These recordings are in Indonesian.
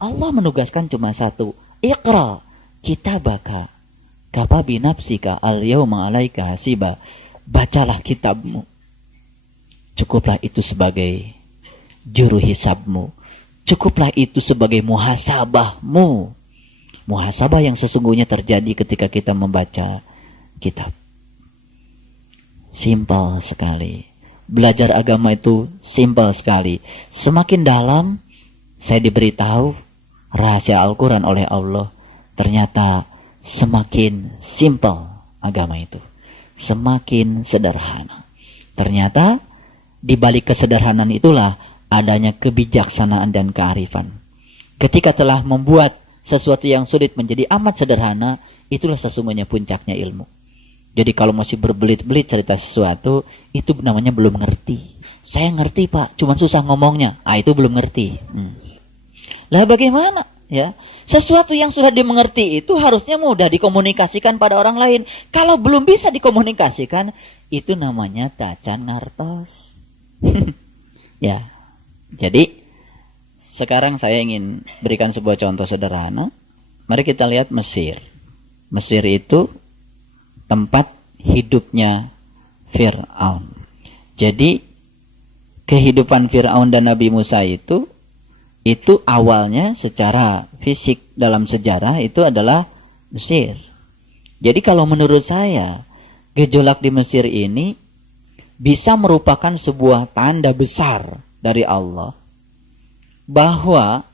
Allah menugaskan cuma satu. Iqra kitabaka kafa binafsika al-yawma 'alaika hasiba. Bacalah kitabmu. Cukuplah itu sebagai juru hisabmu. Cukuplah itu sebagai muhasabahmu. Muhasabah yang sesungguhnya terjadi ketika kita membaca kitab. Simpel sekali. Belajar agama itu simpel sekali. Semakin dalam, saya diberitahu rahasia Al-Quran oleh Allah. Ternyata semakin simpel agama itu. Semakin sederhana. Ternyata di balik kesederhanaan itulah adanya kebijaksanaan dan kearifan. Ketika telah membuat sesuatu yang sulit menjadi amat sederhana, itulah sesungguhnya puncaknya ilmu. Jadi kalau masih berbelit-belit cerita sesuatu, itu namanya belum ngerti. Saya ngerti Pak, cuman susah ngomongnya. Itu belum ngerti. Lah bagaimana? Ya, sesuatu yang sudah dimengerti itu harusnya mudah dikomunikasikan pada orang lain. Kalau belum bisa dikomunikasikan, itu namanya tacan ngartos. Ya, jadi sekarang saya ingin berikan sebuah contoh sederhana. Mari kita lihat Mesir. Mesir itu tempat hidupnya Fir'aun. Jadi kehidupan Fir'aun dan Nabi Musa itu awalnya secara fisik dalam sejarah itu adalah Mesir. Jadi kalau menurut saya gejolak di Mesir ini bisa merupakan sebuah tanda besar dari Allah bahwa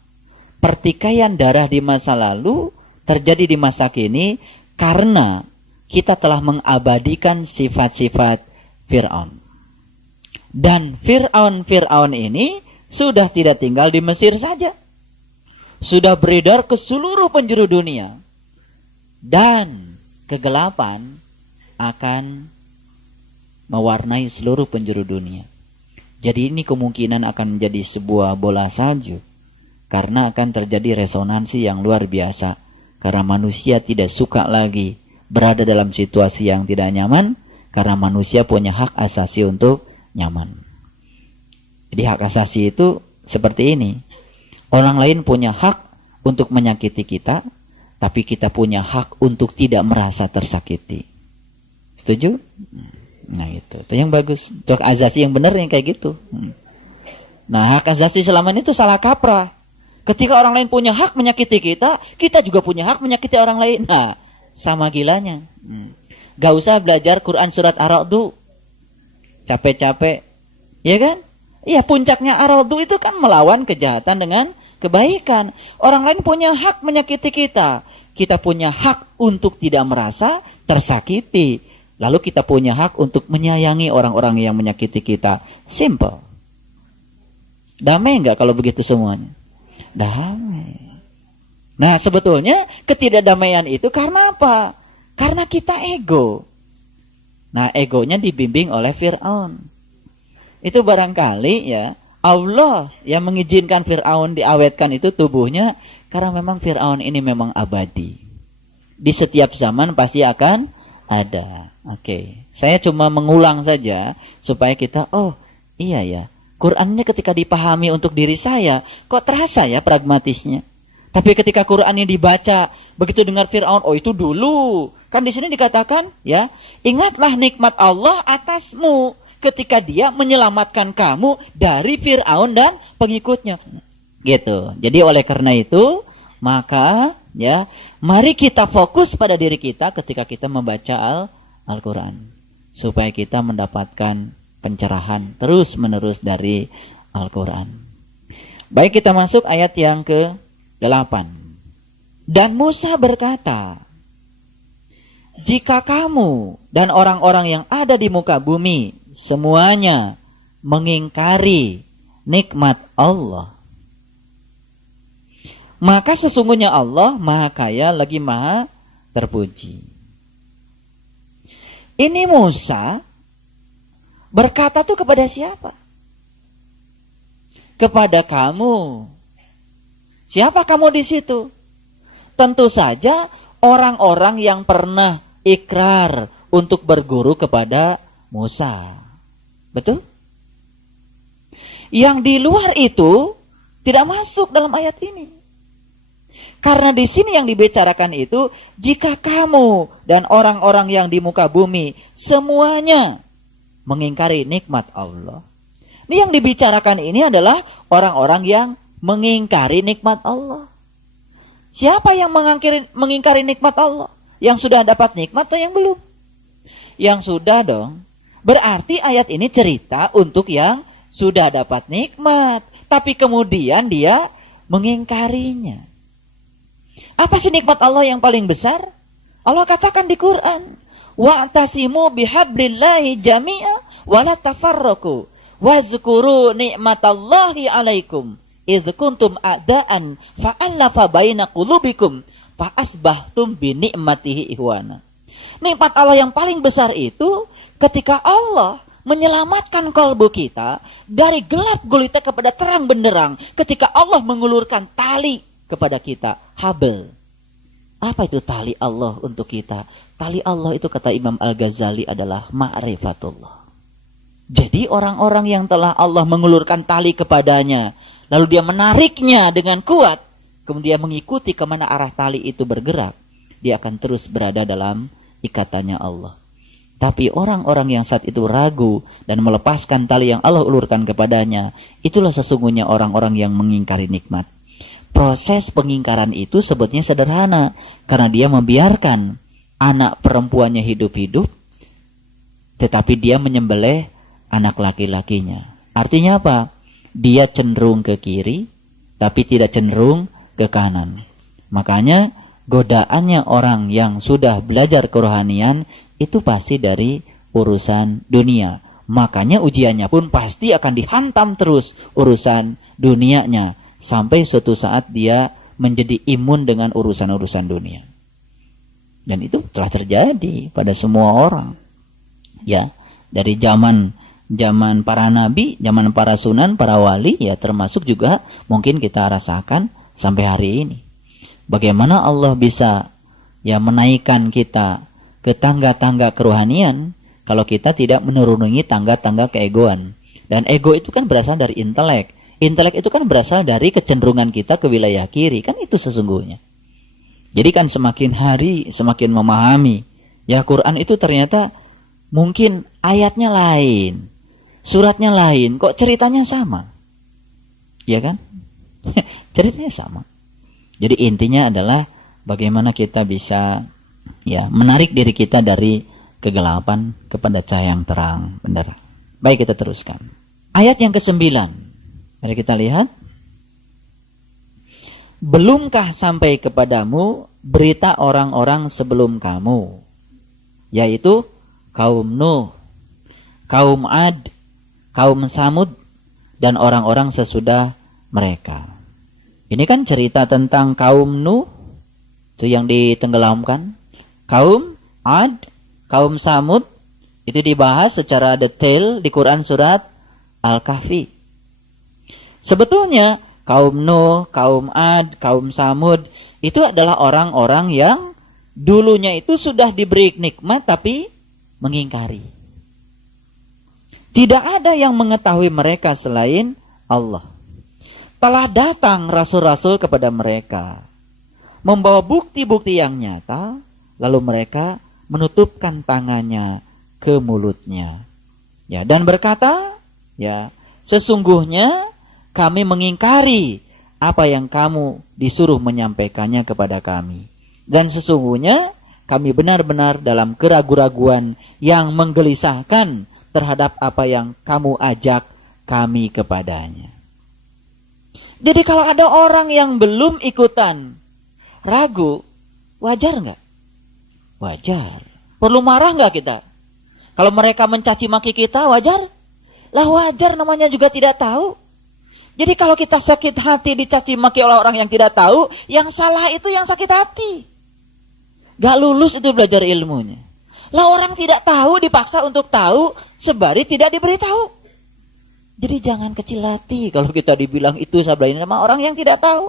pertikaian darah di masa lalu terjadi di masa kini karena kita telah mengabadikan sifat-sifat Fir'aun. Dan Fir'aun ini sudah tidak tinggal di Mesir saja. Sudah beredar ke seluruh penjuru dunia. Dan kegelapan akan mewarnai seluruh penjuru dunia. Jadi ini kemungkinan akan menjadi sebuah bola salju. Karena akan terjadi resonansi yang luar biasa. Karena manusia tidak suka lagi berada dalam situasi yang tidak nyaman. Karena manusia punya hak asasi untuk nyaman. Jadi hak asasi itu seperti ini. Orang lain punya hak untuk menyakiti kita. Tapi kita punya hak untuk tidak merasa tersakiti. Setuju? Nah itu yang bagus. Itu hak asasi yang benar yang kayak gitu. Nah hak asasi selama ini itu salah kaprah. Ketika orang lain punya hak menyakiti kita, kita juga punya hak menyakiti orang lain. Nah sama gilanya. Gak usah belajar Quran surat Ar-Ra'd. Capek-capek. Ya kan? Iya puncaknya Ar-Ra'd itu kan melawan kejahatan dengan kebaikan. Orang lain punya hak menyakiti kita. Kita punya hak untuk tidak merasa tersakiti. Lalu kita punya hak untuk menyayangi orang-orang yang menyakiti kita. Simple. Damai nggak kalau begitu semuanya? Damai. Nah sebetulnya ketidakdamaian itu karena apa? Karena kita ego. Nah egonya dibimbing oleh Fir'aun. Itu barangkali ya Allah yang mengizinkan Fir'aun diawetkan itu tubuhnya. Karena memang Fir'aun ini memang abadi. Di setiap zaman pasti akan ada. Oke. Saya cuma mengulang saja supaya kita, oh iya ya. Qurannya ketika dipahami untuk diri saya, kok terasa ya pragmatisnya. Tapi ketika Quran ini dibaca, begitu dengar Fir'aun, oh itu dulu. Kan di sini dikatakan, ya, ingatlah nikmat Allah atasmu ketika dia menyelamatkan kamu dari Fir'aun dan pengikutnya. Gitu. Jadi oleh karena itu, maka ya, mari kita fokus pada diri kita ketika kita membaca Al-Quran. Supaya kita mendapatkan pencerahan terus-menerus dari Al-Quran. Baik, kita masuk ayat yang ke-8. Dan Musa berkata, jika kamu dan orang-orang yang ada di muka bumi semuanya mengingkari nikmat Allah, maka sesungguhnya Allah maha kaya lagi maha terpuji. Ini Musa berkata tuh kepada siapa? Kepada kamu. Siapa kamu di situ? Tentu saja orang-orang yang pernah ikrar untuk berguru kepada Musa. Betul? Yang di luar itu tidak masuk dalam ayat ini. Karena di sini yang dibicarakan itu, jika kamu dan orang-orang yang di muka bumi semuanya mengingkari nikmat Allah. Ini yang dibicarakan ini adalah orang-orang yang mengingkari nikmat Allah. Siapa yang mengingkari nikmat Allah? Yang sudah dapat nikmat atau yang belum? Yang sudah dong. Berarti ayat ini cerita untuk yang sudah dapat nikmat. Tapi kemudian dia mengingkarinya. Apa sih nikmat Allah yang paling besar? Allah katakan di Quran, wa'tasimu bihablillahi jami'a wa la tafarraqu wazkuru ni'matallahi 'alaikum idz kuntum a'daan fa'alafa baina qulubikum fa asbahtum bi ni'matihi ihwana. Nikmat Allah yang paling besar itu ketika Allah menyelamatkan kalbu kita dari gelap gulita kepada terang benderang, ketika Allah mengulurkan tali kepada kita, habl. Apa itu tali Allah untuk kita? Tali Allah itu kata Imam Al-Ghazali adalah ma'rifatullah. Jadi orang-orang yang telah Allah mengulurkan tali kepadanya, lalu dia menariknya dengan kuat, kemudian mengikuti kemana arah tali itu bergerak, dia akan terus berada dalam ikatannya Allah. Tapi orang-orang yang saat itu ragu dan melepaskan tali yang Allah ulurkan kepadanya, itulah sesungguhnya orang-orang yang mengingkari nikmat. Proses pengingkaran itu sebetulnya sederhana, karena dia membiarkan anak perempuannya hidup-hidup, tetapi dia menyembelih anak laki-lakinya. Artinya apa? Dia cenderung ke kiri, tapi tidak cenderung ke kanan. Makanya godaannya orang yang sudah belajar kerohanian itu pasti dari urusan dunia. Makanya ujiannya pun pasti akan dihantam terus urusan dunianya, sampai suatu saat dia menjadi imun dengan urusan-urusan dunia. Dan itu telah terjadi pada semua orang. Ya, dari zaman para nabi, zaman para sunan, para wali, ya termasuk juga mungkin kita rasakan sampai hari ini. Bagaimana Allah bisa ya menaikkan kita ke tangga-tangga kerohanian kalau kita tidak menuruni tangga-tangga keegoan. Dan ego itu kan berasal dari intelek. Intelek itu kan berasal dari kecenderungan kita ke wilayah kiri. Kan itu sesungguhnya. Jadi kan semakin hari semakin memahami. Ya Quran itu ternyata mungkin ayatnya lain. Suratnya lain. Kok ceritanya sama? Ya kan? Ceritanya sama. Jadi intinya adalah bagaimana kita bisa ya menarik diri kita dari kegelapan kepada cahaya yang terang. Benar. Baik, kita teruskan. Ayat yang ke-9. Mari kita lihat. Belumkah sampai kepadamu berita orang-orang sebelum kamu, yaitu kaum Nuh, kaum Ad, kaum Samud, dan orang-orang sesudah mereka. Ini kan cerita tentang kaum Nuh, itu yang ditenggelamkan. Kaum Ad, kaum Samud, itu dibahas secara detail di Quran surat Al-Kahfi. Sebetulnya kaum Nuh, kaum Ad, kaum Samud itu adalah orang-orang yang dulunya itu sudah diberi nikmat tapi mengingkari. Tidak ada yang mengetahui mereka selain Allah. Telah datang rasul-rasul kepada mereka, membawa bukti-bukti yang nyata, lalu mereka menutupkan tangannya ke mulutnya. Ya, dan berkata, ya, sesungguhnya kami mengingkari apa yang kamu disuruh menyampaikannya kepada kami. Dan sesungguhnya kami benar-benar dalam keraguan-raguan yang menggelisahkan terhadap apa yang kamu ajak kami kepadanya. Jadi kalau ada orang yang belum ikutan, ragu, wajar nggak? Wajar. Perlu marah nggak kita? Kalau mereka mencaci maki kita, wajar? Lah wajar, namanya juga tidak tahu. Jadi kalau kita sakit hati dicaci maki oleh orang yang tidak tahu, yang salah itu yang sakit hati. Gak lulus itu belajar ilmunya. Lah orang tidak tahu dipaksa untuk tahu, sebari tidak diberitahu. Jadi jangan kecil hati kalau kita dibilang itu sablain sama orang yang tidak tahu.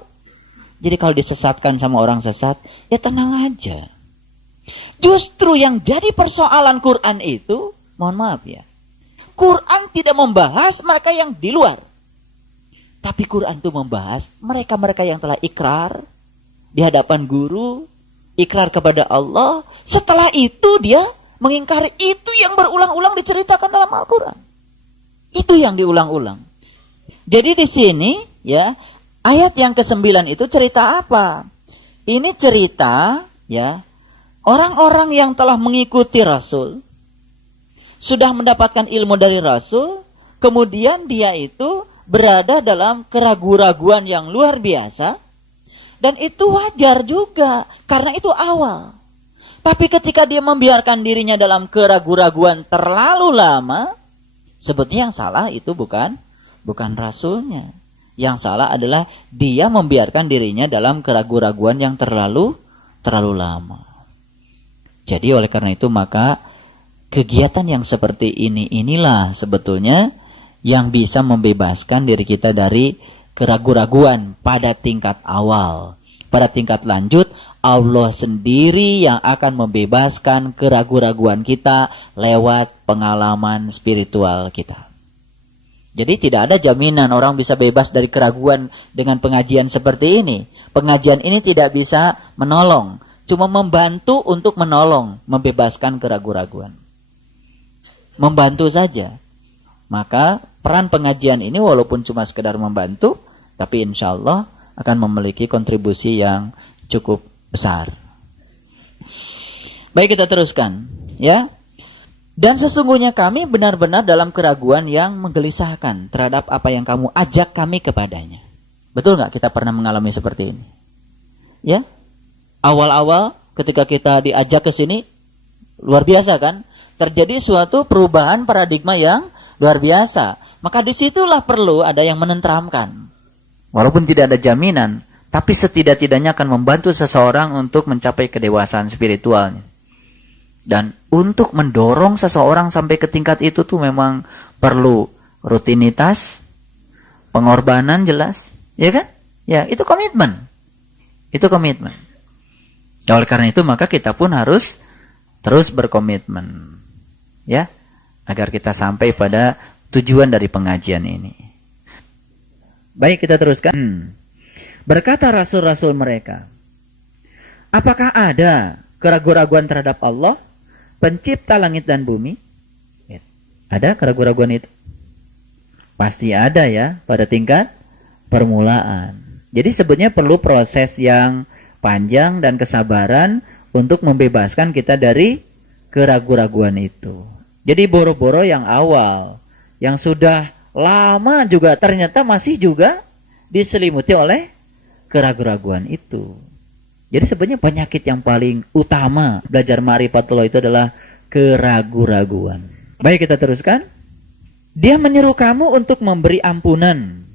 Jadi kalau disesatkan sama orang sesat, ya tenang aja. Justru yang jadi persoalan Quran itu, mohon maaf ya, Quran tidak membahas mereka yang di luar. Tapi Quran itu membahas mereka-mereka yang telah ikrar, di hadapan guru, ikrar kepada Allah. Setelah itu dia mengingkari itu yang berulang-ulang diceritakan dalam Al-Quran. Itu yang diulang-ulang. Jadi di sini ya, ayat yang ke-9 itu cerita apa? Ini cerita ya, orang-orang yang telah mengikuti Rasul, sudah mendapatkan ilmu dari Rasul, kemudian dia itu berada dalam keraguan-raguan yang luar biasa, dan itu wajar juga, karena itu awal. Tapi ketika dia membiarkan dirinya dalam keraguan-raguan terlalu lama, sebetulnya yang salah itu bukan Rasulnya. Yang salah adalah dia membiarkan dirinya dalam keraguan-raguan yang terlalu lama. Jadi oleh karena itu maka kegiatan yang seperti inilah sebetulnya yang bisa membebaskan diri kita dari keraguan-raguan pada tingkat awal. Pada tingkat lanjut, Allah sendiri yang akan membebaskan keraguan-raguan kita lewat pengalaman spiritual kita. Jadi tidak ada jaminan orang bisa bebas dari keraguan dengan pengajian seperti ini. Pengajian ini tidak bisa menolong, cuma membantu untuk menolong, membebaskan keraguan-raguan. Membantu saja. Maka peran pengajian ini walaupun cuma sekedar membantu, tapi insya Allah akan memiliki kontribusi yang cukup besar. Baik, kita teruskan ya. Dan sesungguhnya kami benar-benar dalam keraguan yang menggelisahkan terhadap apa yang kamu ajak kami kepadanya. Betul nggak kita pernah mengalami seperti ini? Ya, awal-awal ketika kita diajak ke sini luar biasa kan? Terjadi suatu perubahan paradigma yang luar biasa. Maka disitulah perlu ada yang menenteramkan. Walaupun tidak ada jaminan, tapi setidak-tidaknya akan membantu seseorang untuk mencapai kedewasaan spiritualnya. Dan untuk mendorong seseorang sampai ke tingkat itu tuh memang perlu rutinitas, pengorbanan jelas, ya kan? Ya, itu komitmen. Itu komitmen. Ya, oleh karena itu maka kita pun harus terus berkomitmen. Ya, agar kita sampai pada tujuan dari pengajian ini. Baik, kita teruskan. Berkata rasul-rasul mereka, apakah ada keraguan-raguan terhadap Allah, pencipta langit dan bumi? Ada keraguan-raguan itu? Pasti ada ya, pada tingkat permulaan. Jadi sebetulnya perlu proses yang panjang dan kesabaran untuk membebaskan kita dari keraguan-raguan itu. Jadi boro-boro yang awal, yang sudah lama juga ternyata masih juga diselimuti oleh keraguan-raguan itu. Jadi sebenarnya penyakit yang paling utama belajar ma'rifatullah itu adalah keraguan-raguan. Baik, kita teruskan. Dia menyeru kamu untuk memberi ampunan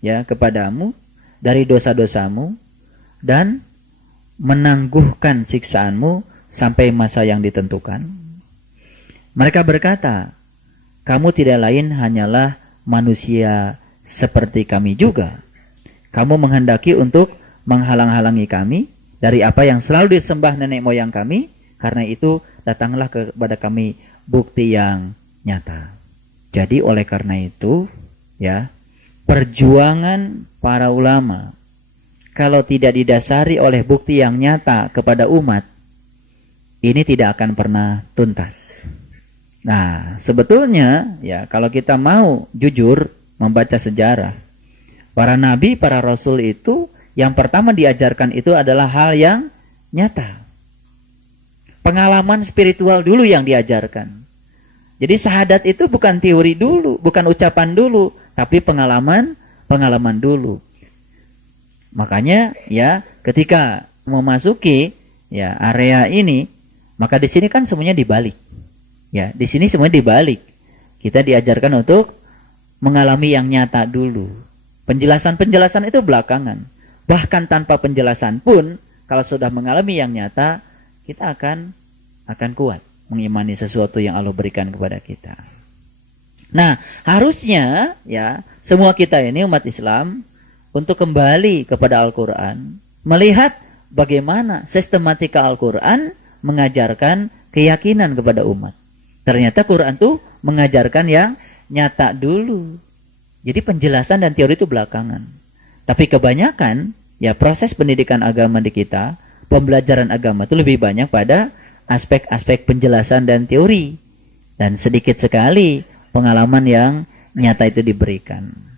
ya kepadamu dari dosa-dosamu dan menangguhkan siksaanmu sampai masa yang ditentukan. Mereka berkata, kamu tidak lain hanyalah manusia seperti kami juga. Kamu menghendaki untuk menghalang-halangi kami dari apa yang selalu disembah nenek moyang kami. Karena itu datanglah kepada kami bukti yang nyata. Jadi oleh karena itu ya, perjuangan para ulama kalau tidak didasari oleh bukti yang nyata kepada umat, ini tidak akan pernah tuntas. Nah, sebetulnya ya kalau kita mau jujur membaca sejarah, para nabi, para rasul itu yang pertama diajarkan itu adalah hal yang nyata. Pengalaman spiritual dulu yang diajarkan. Jadi syahadat itu bukan teori dulu, bukan ucapan dulu, tapi pengalaman dulu. Makanya ya ketika memasuki ya area ini, maka di sini kan semuanya dibalik. Ya, di sini semuanya dibalik. Kita diajarkan untuk mengalami yang nyata dulu. Penjelasan-penjelasan itu belakangan. Bahkan tanpa penjelasan pun, kalau sudah mengalami yang nyata, kita akan kuat mengimani sesuatu yang Allah berikan kepada kita. Nah, harusnya ya semua kita ini umat Islam untuk kembali kepada Al-Quran, melihat bagaimana sistematika Al-Quran mengajarkan keyakinan kepada umat. Ternyata Quran tuh mengajarkan yang nyata dulu. Jadi penjelasan dan teori itu belakangan. Tapi kebanyakan Ya, proses pendidikan agama di kita, pembelajaran agama itu lebih banyak pada aspek-aspek penjelasan dan teori. Dan sedikit sekali pengalaman yang nyata itu diberikan.